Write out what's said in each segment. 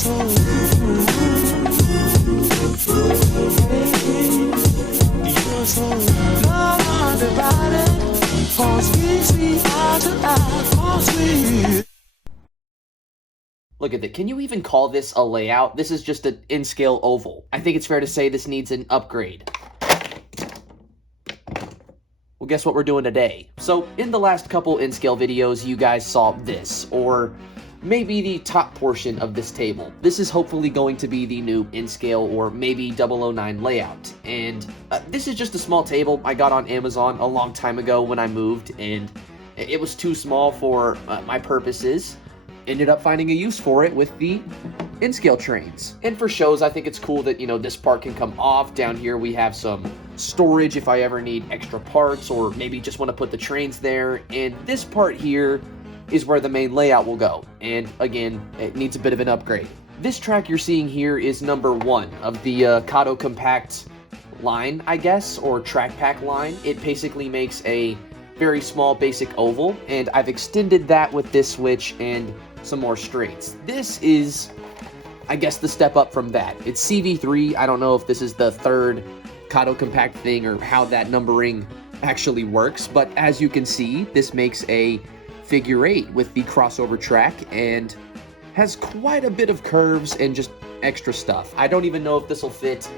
Look at that. Can you even call this a layout? This is just an in-scale oval. I think it's fair to say this needs an upgrade. Well, guess what we're doing today? So, in the last couple in-scale videos, you guys saw this, or maybe the top portion of this table. This is hopefully going to be the new in-scale or maybe 009 layout. And this is just a small table I got on Amazon a long time ago when I moved, and it was too small for my purposes. Ended up finding a use for it with the in-scale trains. And for shows, I think it's cool that, you know, this part can come off. Down here we have some storage if I ever need extra parts or maybe just want to put the trains there. And this part here is where the main layout will go. And again, it needs a bit of an upgrade. This track you're seeing here is number 1 of the Kato Compact line, I guess, or track pack line. It basically makes a very small basic oval, and I've extended that with this switch and some more straights. This is, I guess, the step up from that. It's CV3. I don't know if this is the third Kato Compact thing or how that numbering actually works, but as you can see, this makes a figure 8 with the crossover track and has quite a bit of curves and just extra stuff. I don't even know if this will fit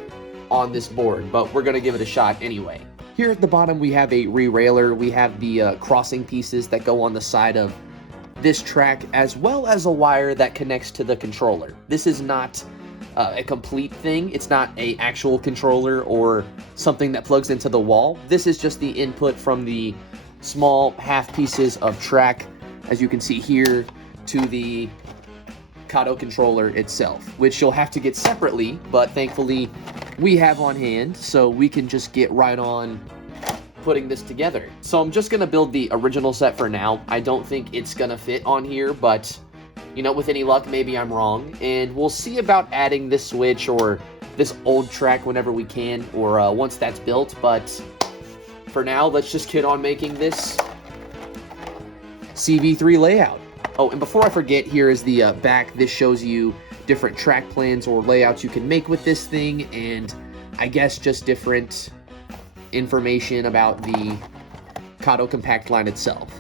on this board, but we're gonna give it a shot anyway. Here at the bottom we have a re-railer. We have the crossing pieces that go on the side of this track, as well as a wire that connects to the controller. This is not a complete thing. It's not a actual controller or something that plugs into the wall. This is just the input from the small half pieces of track, as you can see here, to the Kato controller itself, which you'll have to get separately, but thankfully we have on hand, so we can just get right on putting this together. So I'm just gonna build the original set for now. I don't think it's gonna fit on here, but you know, with any luck, maybe I'm wrong, and we'll see about adding this switch or this old track whenever we can, or once that's built. But for now, let's just get on making this CV3 layout. Oh, and before I forget, here is the back. This shows you different track plans or layouts you can make with this thing, and I guess just different information about the Kato Compact line itself.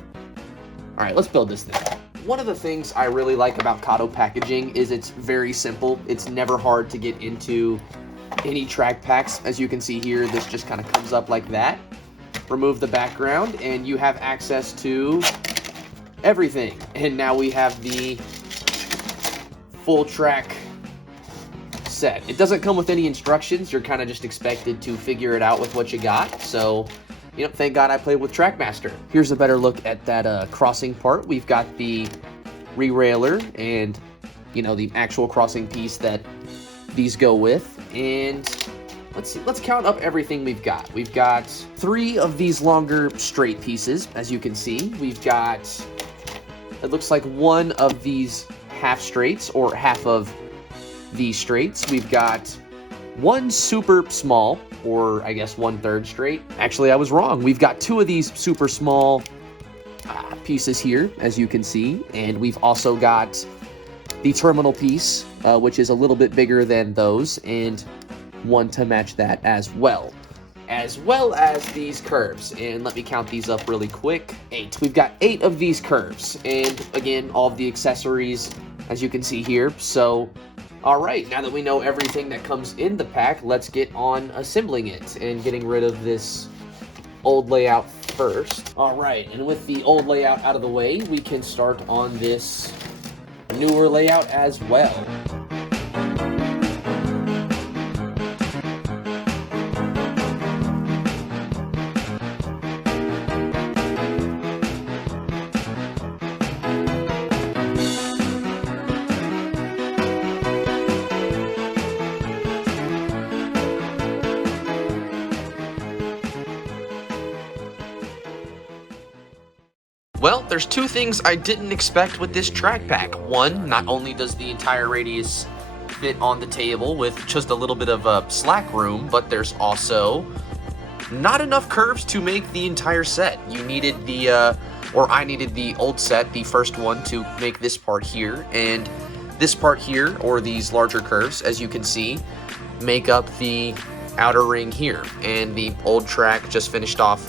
All right, let's build this thing. One of the things I really like about Kato packaging is it's very simple. It's never hard to get into any track packs. As you can see here, this just kind of comes up like that. Remove the background and you have access to everything. And now we have the full track set. It doesn't come with any instructions. You're kind of just expected to figure it out with what you got. So, you know, thank God I played with TrackMaster. Here's a better look at that crossing part. We've got the re-railer and, you know, the actual crossing piece that these go with. And let's see, let's count up everything we've got. We've got 3 of these longer straight pieces, as you can see. We've got, it looks like 1 of these half straights, or half of these straights. We've got 1 super small, or I guess 1/3 straight. Actually, I was wrong. We've got 2 of these super small pieces here, as you can see. And we've also got the terminal piece, which is a little bit bigger than those, and 1 to match that as well as these curves. And let me count these up really quick. 8. We've got 8 of these curves, and again, all of the accessories, as you can see here. So all right, now that we know everything that comes in the pack, let's get on assembling it and getting rid of this old layout first. All right, and with the old layout out of the way, we can start on this newer layout as well. Well, there's 2 things I didn't expect with this track pack. 1, not only does the entire radius fit on the table with just a little bit of slack room, but there's also not enough curves to make the entire set. You needed or I needed the old set, the first one, to make this part here, and this part here, or these larger curves, as you can see, make up the outer ring here, and the old track just finished off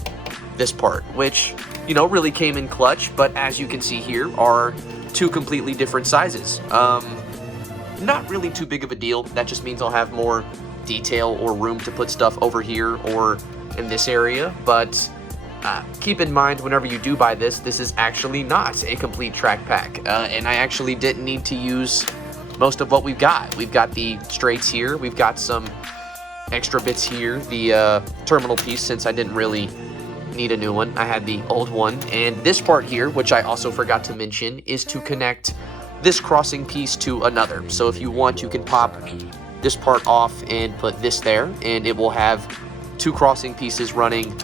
this part, which, you know, really came in clutch. But as you can see here are two completely different sizes. Not really too big of a deal. That just means I'll have more detail or room to put stuff over here or in this area. But keep in mind, whenever you do buy this, this is actually not a complete track pack, and I actually didn't need to use most of what we've got. We've got the straights here, we've got some extra bits here, the terminal piece, since I didn't really need a new one, I had the old one, and this part here, which I also forgot to mention, is to connect this crossing piece to another. So if you want, you can pop this part off and put this there, and it will have two crossing pieces running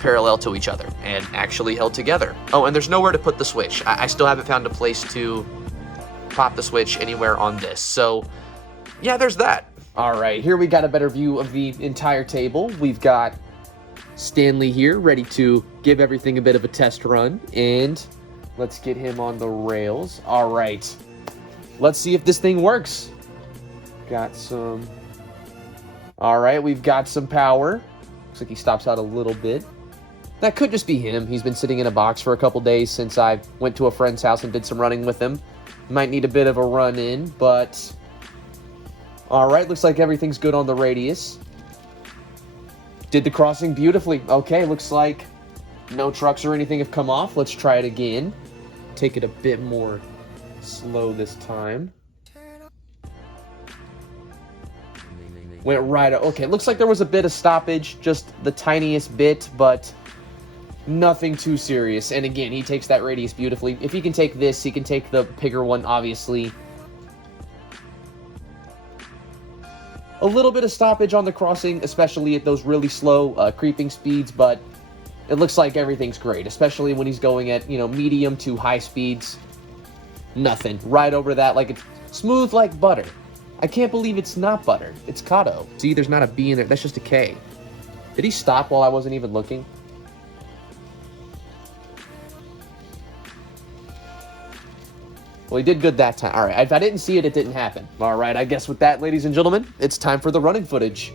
parallel to each other and actually held together. Oh, and there's nowhere to put the switch. I still haven't found a place to pop the switch anywhere on this. So yeah, there's that. All right, here we got a better view of the entire table. We've got Stanley here ready to give everything a bit of a test run, and let's get him on the rails. All right, let's see if this thing works. Got some. All right, we've got some power. Looks like he stops out a little bit. That could just be him. He's been sitting in a box for a couple days since I went to a friend's house and did some running with him. Might need a bit of a run in, but all right, looks like everything's good on the radius. Did the crossing beautifully. Okay, looks like no trucks or anything have come off. Let's try it again. Take it a bit more slow this time. Went right. Okay, looks like there was a bit of stoppage, just the tiniest bit, but nothing too serious. And again, he takes that radius beautifully. If he can take this, he can take the bigger one, obviously. A little bit of stoppage on the crossing, especially at those really slow creeping speeds, but it looks like everything's great, especially when he's going at, you know, medium to high speeds. Nothing. Right over that, like it's smooth like butter. I can't believe it's not butter. It's Kato. See, there's not a B in there. That's just a K. Did he stop while I wasn't even looking? Well, he did good that time. All right, if I didn't see it, it didn't happen. All right, I guess with that, ladies and gentlemen, it's time for the running footage.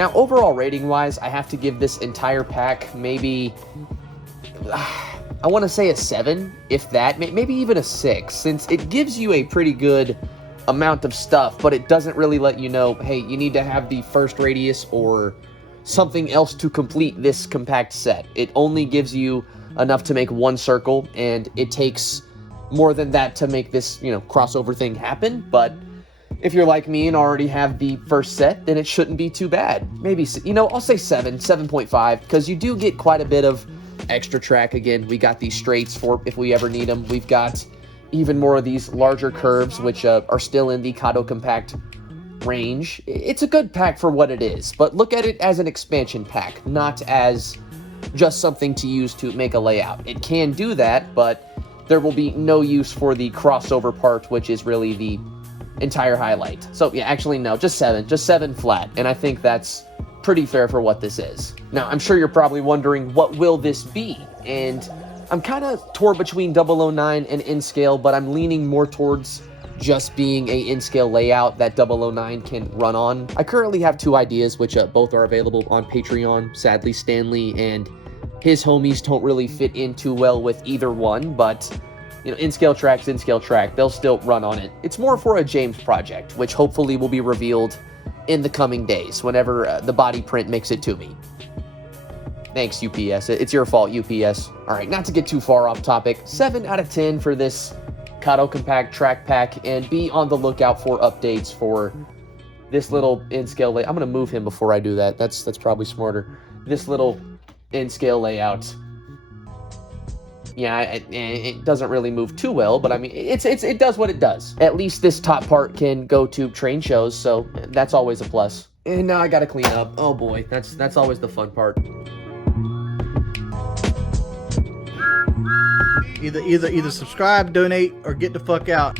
Now, overall rating-wise, I have to give this entire pack maybe, I want to say a 7, if that, maybe even a 6, since it gives you a pretty good amount of stuff, but it doesn't really let you know, hey, you need to have the first radius or something else to complete this compact set. It only gives you enough to make one circle, and it takes more than that to make this, crossover thing happen. But if you're like me and already have the first set, then it shouldn't be too bad. Maybe, I'll say 7.5, because you do get quite a bit of extra track. Again, we got these straights for if we ever need them. We've got even more of these larger curves, which are still in the Kato Compact range. It's a good pack for what it is, but look at it as an expansion pack, not as just something to use to make a layout. It can do that, but there will be no use for the crossover part, which is really the entire highlight. So yeah, actually no, just 7 flat, and I think that's pretty fair for what this is. Now, I'm sure you're probably wondering, what will this be? And I'm kind of torn between 009 and N-Scale, but I'm leaning more towards just being a N-Scale layout that 009 can run on. I currently have 2 ideas, which both are available on Patreon. Sadly, Stanley and his homies don't really fit in too well with either one, but N-Scale track's N-Scale track. They'll still run on it. It's more for a James project, which hopefully will be revealed in the coming days, whenever the body print makes it to me. Thanks, UPS. It's your fault, UPS. All right, not to get too far off topic, 7 out of 10 for this Kato Compact track pack, and be on the lookout for updates for this little N-Scale layout. I'm going to move him before I do that. That's probably smarter. This little N-Scale layout. Yeah, it doesn't really move too well, but I mean, it does what it does. At least this top part can go to train shows, so that's always a plus. And now I gotta clean up. Oh boy, that's always the fun part. Either subscribe, donate, or get the fuck out.